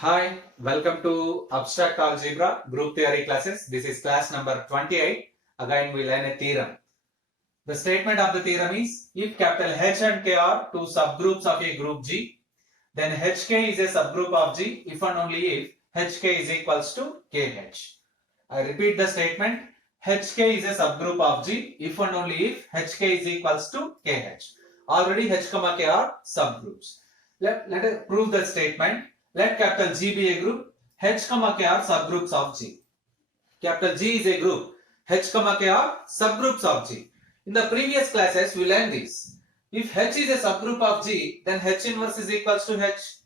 Hi, welcome to Abstract Algebra Group Theory classes. This is class number 28. Again, we learn a theorem. The statement of the theorem is, if capital H and K are two subgroups of a group G, then HK is a subgroup of G if and only if HK is equals to KH. I repeat the statement, HK is a subgroup of G if and only if HK is equals to KH. Already H, K are subgroups. Let us prove the statement. Let capital G be a group, H, K are subgroups of G. Capital G is a group, H, K are subgroups of G. In the previous classes, we learned this. If H is a subgroup of G, then H inverse is equals to H.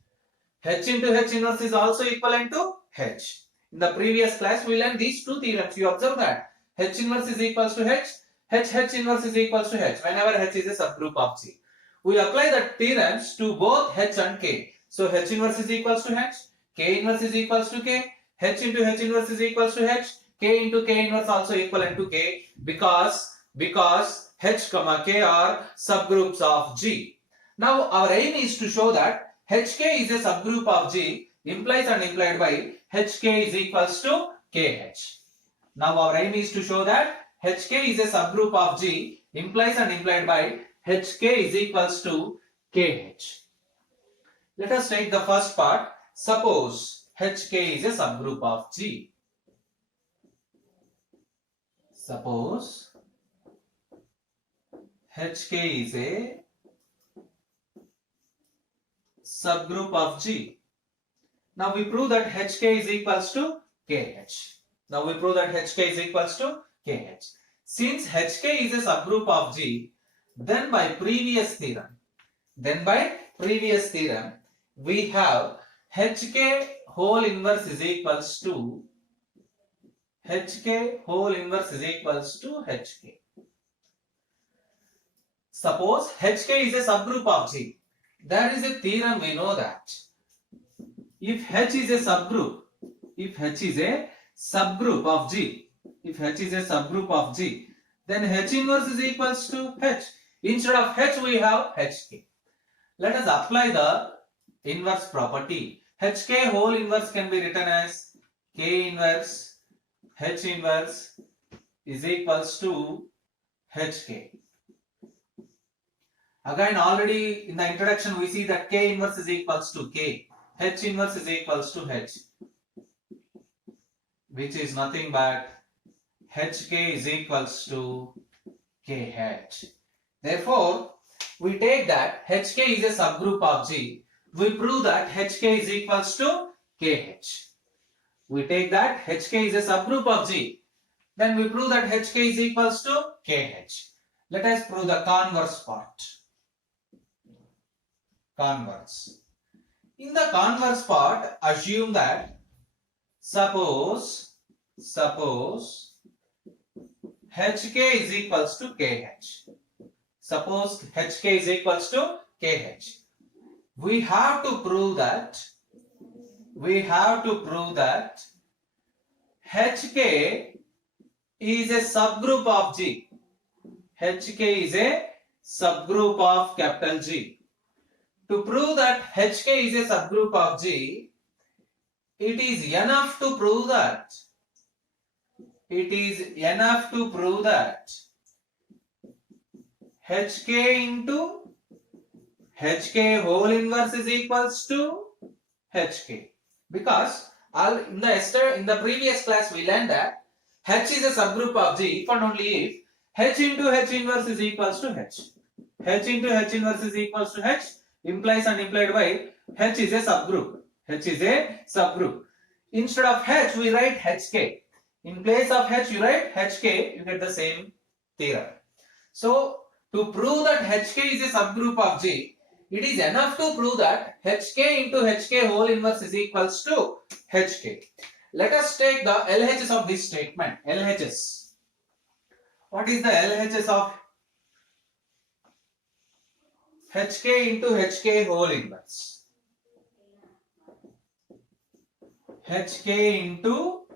H into H inverse is also equivalent to H. In the previous class, we learned these two theorems. You observe that H inverse is equals to H, H inverse is equals to H whenever H is a subgroup of G. We apply the theorems to both H and K. So H inverse is equals to H, K inverse is equals to K, H into H inverse is equals to H, K into K inverse also equivalent to K because H, K are subgroups of G. Now our aim is to show that HK is a subgroup of G implies and implied by HK is equals to KH. Now our aim is to show that HK is a subgroup of G implies and implied by HK is equals to KH. Let us take the first part. Suppose HK is a subgroup of G. Suppose HK is a subgroup of G. Now we prove that HK is equals to KH. Now we prove that HK is equals to KH. Since HK is a subgroup of G, then by previous theorem, we have HK whole inverse is equals to HK. Suppose HK is a subgroup of G. There is a theorem we know that if H is a subgroup of G, then H inverse is equals to H. Instead of H we have HK. Let us apply the inverse property. HK whole inverse can be written as K inverse H inverse is equals to HK. Again, already in the introduction we see that K inverse is equals to K, H inverse is equals to H, which is nothing but HK is equals to KH. Therefore, we take that HK is a subgroup of G. We prove that HK is equals to KH. We take that HK is a subgroup of G. Then we prove that HK is equals to KH. Let us prove the converse part. Converse. In the converse part, assume that suppose HK is equals to KH. Suppose HK is equals to KH. We have to prove that HK is a subgroup of G. HK is a subgroup of capital G. To prove that HK is a subgroup of G, it is enough to prove that HK into HK whole inverse is equals to HK. Because in the previous class we learned that H is a subgroup of G if and only if H into H inverse is equals to H. H into H inverse is equals to H implies and implied by H is a subgroup. Instead of H we write HK. In place of H you write HK, you get the same theorem. So to prove that HK is a subgroup of G, it is enough to prove that HK into HK whole inverse is equals to HK. Let us take the LHS of this statement. LHS. What is the LHS of HK into HK whole inverse? HK into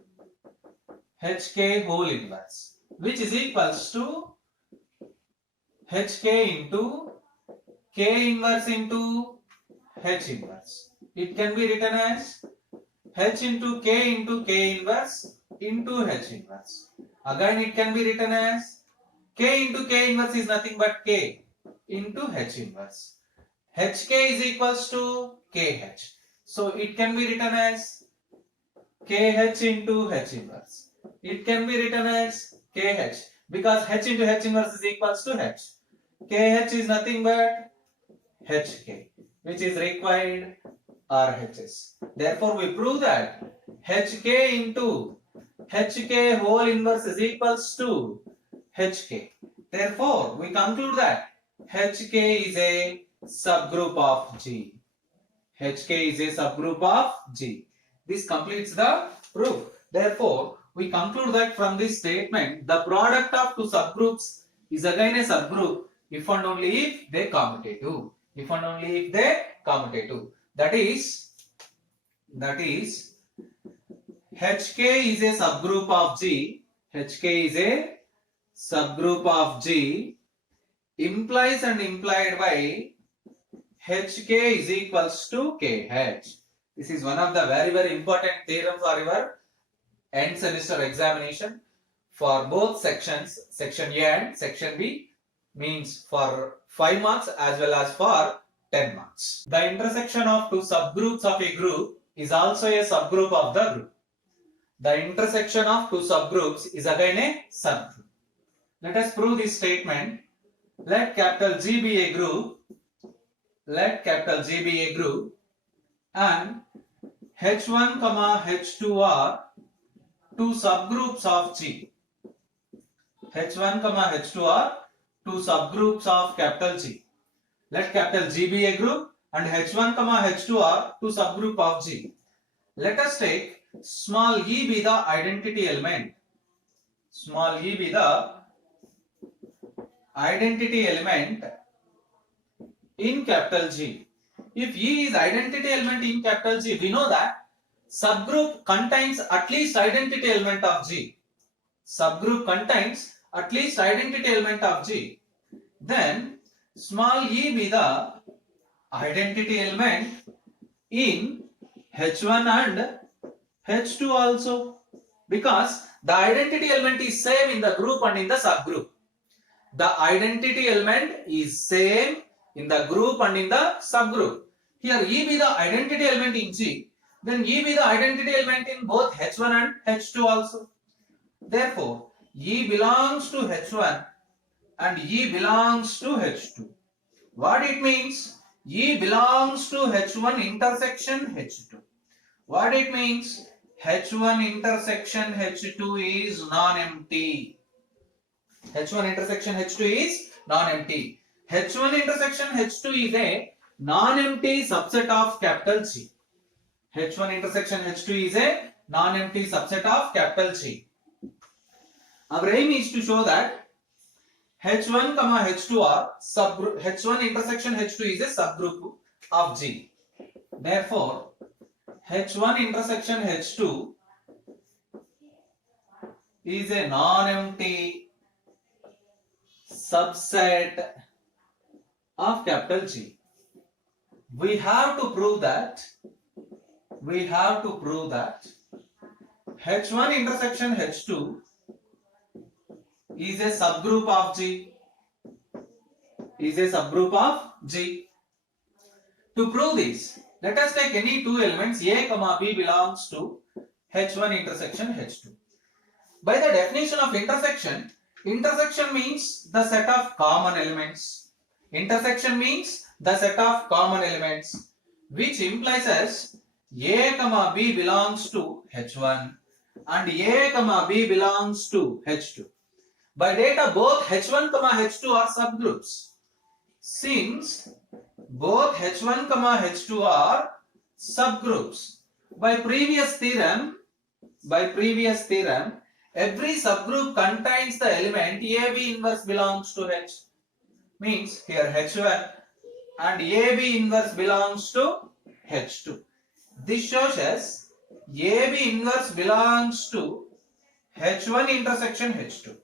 HK whole inverse, which is equals to HK into K inverse into H inverse. It can be written as H into K inverse into H inverse. Again it can be written as K into K inverse is nothing but K into H inverse. HK is equals to KH. So it can be written as KH into H inverse. It can be written as KH because H into H inverse is equals to H. KH is nothing but HK, which is required RHS. Therefore, we prove that HK into HK whole inverse is equals to HK. Therefore, we conclude that HK is a subgroup of G. HK is a subgroup of G. This completes the proof. Therefore, we conclude that from this statement, the product of two subgroups is again a subgroup if and only if they commutative. If and only if they commutative. That is HK is a subgroup of G. HK is a subgroup of G implies and implied by HK is equals to KH. This is one of the very important theorem for your end semester examination for both sections, section A and section B, means for 5 marks as well as for 10 marks. The intersection of two subgroups of a group is also a subgroup of the group. The intersection of two subgroups is again a subgroup. Let us prove this statement. Let capital G be a group. Let capital G be a group and H1, H2 are two subgroups of G. H1, H2 are two subgroups of capital G. Let capital G be a group and H1, H2 are two subgroup of G. Let us take small e be the identity element. Small e be the identity element in capital G. If E is identity element in capital G, we know that subgroup contains at least identity element of G. Subgroup contains at least identity element of G. Then small e be the identity element in H1 and H2 also, because the identity element is same in the group and in the subgroup. The identity element is same in the group and in the subgroup. Here E be the identity element in G, then E be the identity element in both H1 and H2 also. Therefore, E belongs to H1 and E belongs to H2. What it means? E belongs to H1 intersection H2. What it means? H1 intersection H2 is non-empty. H1 intersection H2 is non-empty. H1 intersection H2 is a non-empty subset of capital G. H1 intersection H2 is a non-empty subset of capital G. Our aim is to show that H1, H2 are subgroup. H1 intersection H2 is a subgroup of G. Therefore, H1 intersection H2 is a non-empty subset of capital G. We have to prove that H1 intersection H2 is a subgroup of G. To prove this, let us take any two elements A, B belongs to H1 intersection H2. By the definition of intersection, intersection means the set of common elements. Intersection means the set of common elements, which implies as A, B belongs to H1 and A, B belongs to H2. By data, both H1, H2 are subgroups. Since both H1, H2 are subgroups, by previous theorem, every subgroup contains the element AB inverse belongs to H. Means here H1 and AB inverse belongs to H2. This shows us AB inverse belongs to H1 intersection H2.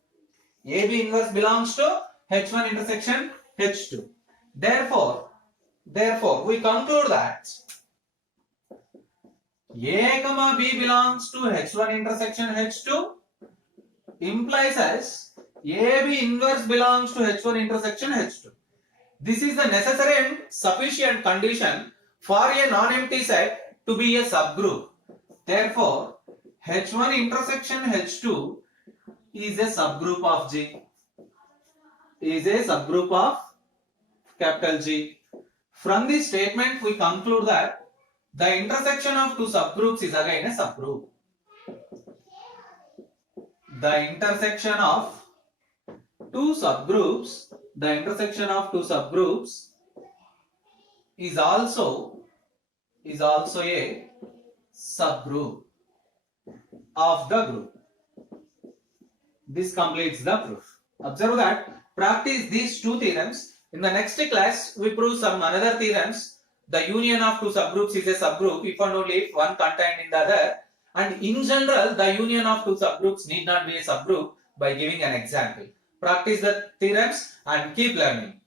AB inverse belongs to H1 intersection H2. Therefore, we conclude that A comma B belongs to H1 intersection H2 implies as AB inverse belongs to H1 intersection H2. This is the necessary and sufficient condition for a non-empty set to be a subgroup. Therefore, H1 intersection H2 is a subgroup of G. Is a subgroup of capital G. From this statement, we conclude that the intersection of two subgroups is again a subgroup. The intersection of two subgroups, is also a subgroup of the group. This completes the proof. Observe that, practice these two theorems. In the next class, we prove some another theorems. The union of two subgroups is a subgroup if and only if one contained in the other. And in general, the union of two subgroups need not be a subgroup by giving an example. Practice the theorems and keep learning.